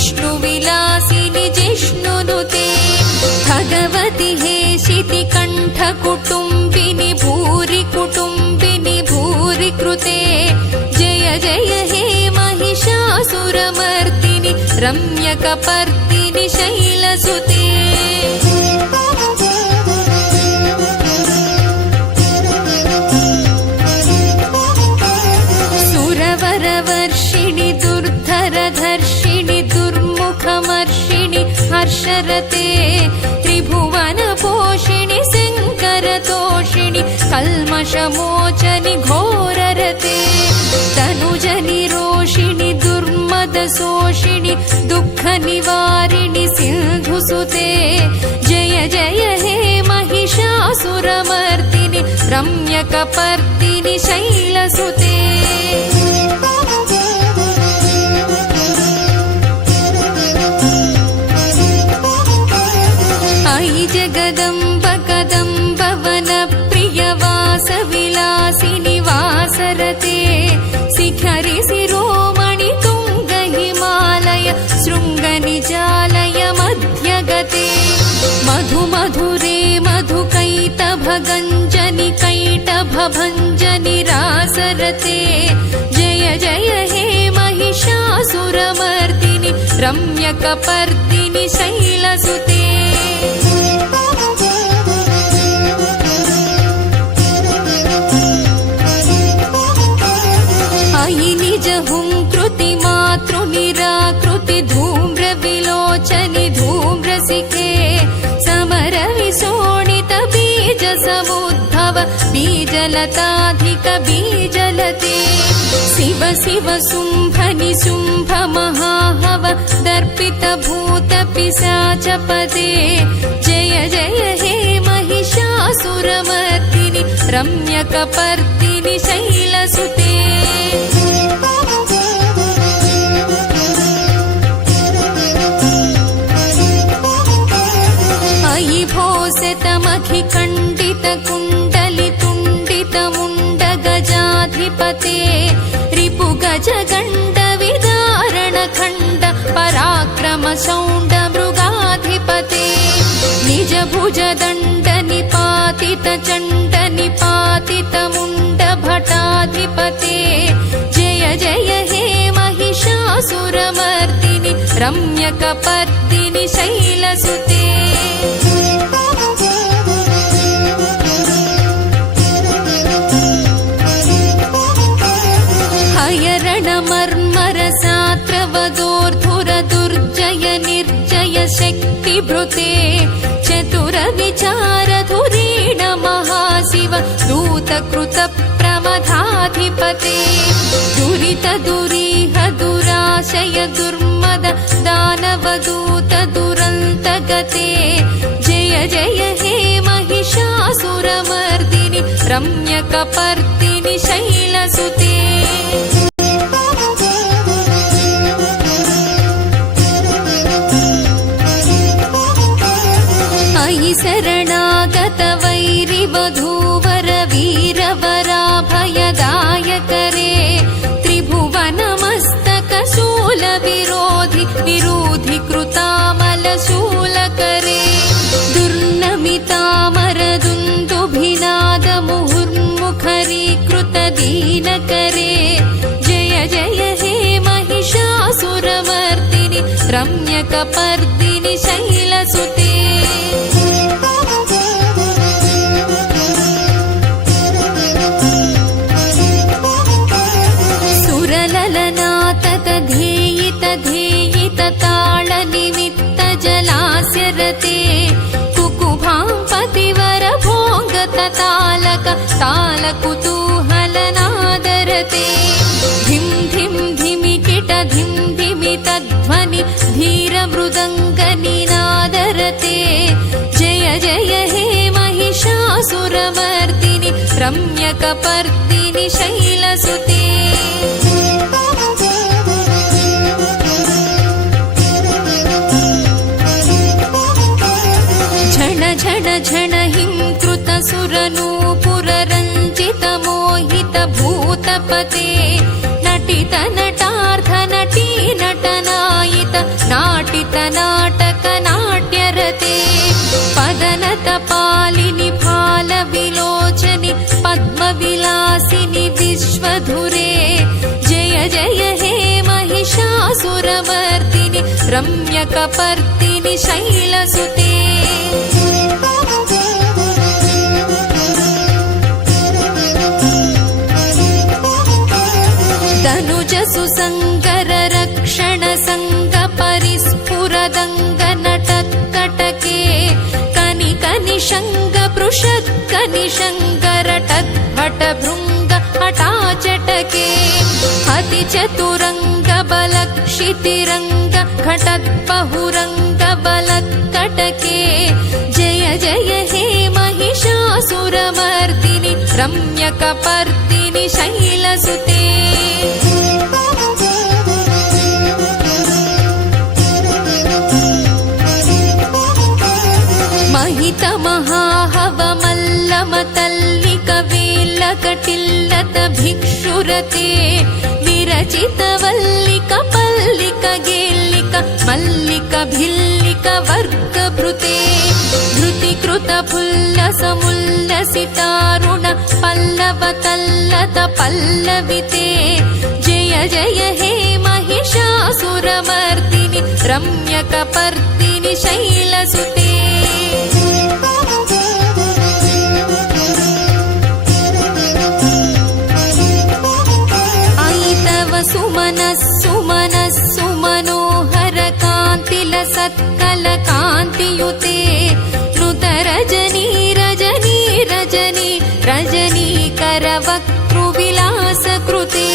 विष्णुविलासिनि जिष्णुनुते भगवति हेशिति कण्ठकुटुम्बिनि भूरि कुटुम्बिनि भूरि कृते जय जय हे महिषासुरमर्दिनि रम्यकपर्दिनि शैलसुते सुरवरवर्षिणि दुर्धरधर्षिणि दुर्मुखमर्षिणि हर्षरते त्रिभुवनपोषिणि शङ्करतोषिणि कल्मषमोचनि घोररते तनुजनि रोषिणि दुर्मदशोषिणि दुःखनिवारिणि सिन्धुसुते जय जय हे महिषासुरमर्दिनि रम्यकपर्दिनि शैलसुते अयि जगदम्ब कदम्ब वनप्रियवासविलासिनि वासरते शिखरि शिरोमणि तुङ्ग हिमालय शृङ्गनिजालय मध्यगते मधुमधुरे मधुकैटभगञ्जनि कैटभभञ्जनि रासरते जय जय हे महिषासुरमर्दिनि रम्यकपर्दिनि शैलसुते अयि निजहुङ्कृति मातृनिराकृति धूम्रविलोचनि धूम्रसिखे समरविशोणित बीजसमुद्भव बीजलताधिक बीजलते शिव शिव शुम्भनि शुम्भ महाहव दर्पित भूत पिशाचपदे जय जय हे महिषासुरमर्दिनि रम्यकपर्दिनि शैलसुते अयि भोसितमखिखण्डितकुण्डलितुण्डितमुण्डगजाधिपते रिपुगजगण्डविदारणखण्ड पराक्रमशौण्डमृगाधिपते निजभुजदण्डनिपातितचण्डनिपातितमुण्डभटाधिपते जय जय हे महिषासुरमर्दिनि रम्यकपर्दिनि शैलसुते हयरणमर्मरसात्रवदोर्धुरदुर्जय निर्जय शक्तिभृते चतुरविचारधुरीण महाशिव दूतकृतप्रमथाधिपते दुरितदुरीह दुराशय दुर्मद दानवदूत दुरन्तगते जय जय हे महिषासुरमर्दिनि रम्यकपर्दिनि शैलसुते अयि शरणागतवैरिवधूवर वीरवराभयदायकरे त्रिभुवनमस्तकशूलविरोधि विरोधि कृतामलशूलकरे दुर्नमितामरदुन्दुभिनादमुहुर्मुखरीकृतदीनकरे जय जय हे महिषासुरमर्दिनि रम्यकपर्दिनि शैलसुते सुरललनाततधेयितताळनिमित्तजलास्यरते कुकुभाम्पतिवरभोङ्गततालक तालकुतूहलनादरते धिं धिं धिमिकिट धिं धिमितध्वनि धीरमृदङ्गनिनादरते जय जय हे महिषासुरमर्दिनि रम्यकपर्दिनि शैलसुते झण झण झण हिं कृतसुरनूपुररञ्जितमोहितभूतपते नटित नटार्थ नटी नटनायित शतपालिनि फालविलोचनि पद्मविलासिनि विश्वधुरे जय जय हे महिषासुरमर्दिनि रम्यकपर्दिनि शैलसुते तनुजसुसङ्कर रक्षण संग परिस्फुरदङ्ग नटत्कटके कनिकनिशङ्ग पृषत्कनिशङ्करटद्भट भृङ्ग हठाचटके अतिचतुरङ्ग बलक्षितिरङ्ग घटद्बहुरङ्ग बलत्कटके जय जय हे महिषासुरमर्दिनि रम्यकपर्दिनि शैलसुते महित महाहवमल्लमतल्लिक वेल्लकटिल्लत भिक्षुरते विरचित वल्लिक पल्लिक गेल्लिक मल्लिक भिल्लिक वर्गभृते धृतिकृत फुल्लसमुल्लसितारुण पल्लव तल्लत पल्लविते जय जय हे महिषासुरमर्दिनि रम्यकपर्दिनि शैलसुते सुमनोहर कान्तिल सत्कल कान्तियुते नुत रजनी रजनी रजनी रजनीकर वक्तृविलास कृते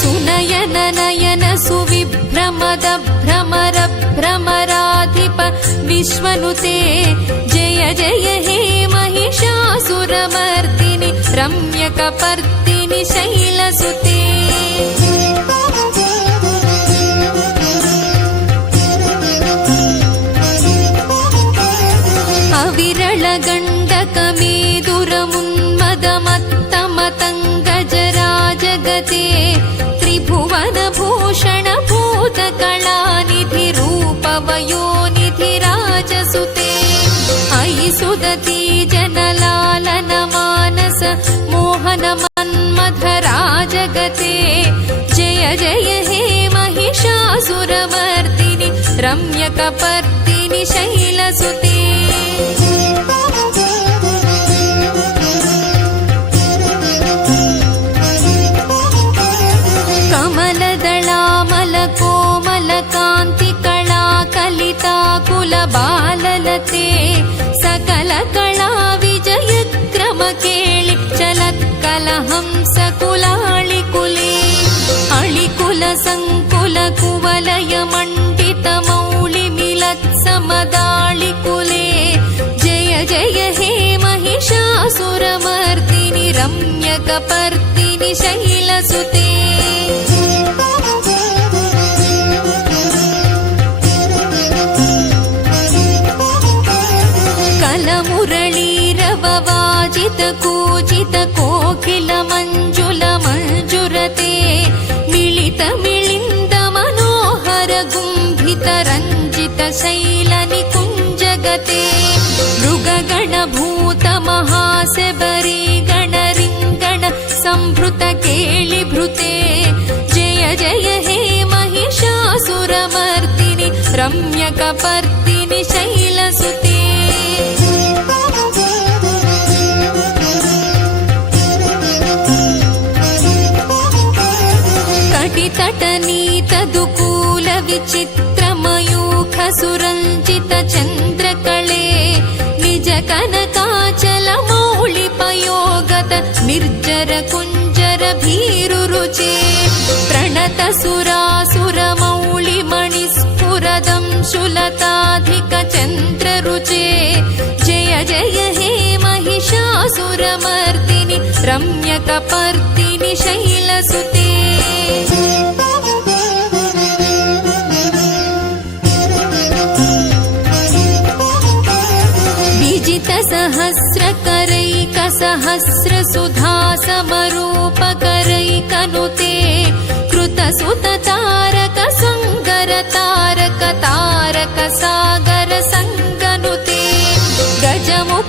सुनयन नयन सुविभ्रमद भ्रमर भ्रमराधिप विश्वनुते जय जय हे महिषासुरमर्दिनि रम्यकपर्दिनि शैलसुते अविरलगण्डकमेदुरमुन्मदमत्तमतङ्गजराजगते त्रिभुवनभूषण भूतकलानिधि रूपवयोनिधिराजसुते अयि सुदती जनलालन मानस मोहन मन्मथराजगते जय जय हे महिषासुरमर्दिनि रम्यकपर्दिनि शैलसुते बाललते सकल कला विजय क्रम केळि चलत्कल हंस कुलाळि कुले अळिकुल संकुल कुवलय मण्डित मौळि मिलत् समदाळि कुले जय जय हे महिषासुरमर्दिनि रम्यकपर्दिनि शैलसुते मुरलीरववाजित कूजित कोकिल मंजुल मंजुरते मिलित मिलिंद मनोहर गुंभित रंजित शैल निकुंजगते मृगगण भूत महासेबरी गण रिंगण संभृत केळिभृते जय जय हे महिषासुरमर्दिनि रम्यकपर्दिनि शैलसुते तटनीतदुकूल विचित्रमयूख सुरञ्जित चन्द्रकळे निज कनकाचल मौलिपयोगत निर्जर कुञ्जर भीरुरुचे प्रणत सुरासुर मौळि मणिस्फुरदं शुलताधिक चन्द्ररुचे जय जय हे महिषासुरमर्दिनि रम्यकपर्दिनि शैलसुते सहस्रकरैक सहस्र सुधा समरूपकरैकनुते कृतसुत तारक संगर तारक तारक सागर संगनुते गजमुख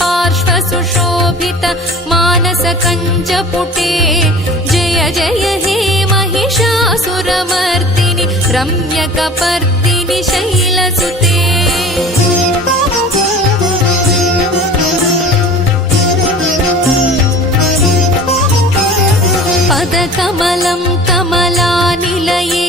पार्श्वसुशोभित मानसकञ्चपुटे जय जय हे महिषासुरमर्दिनि रम्यकपर्दिनि शैलसुते पदकमलं कमलानिलये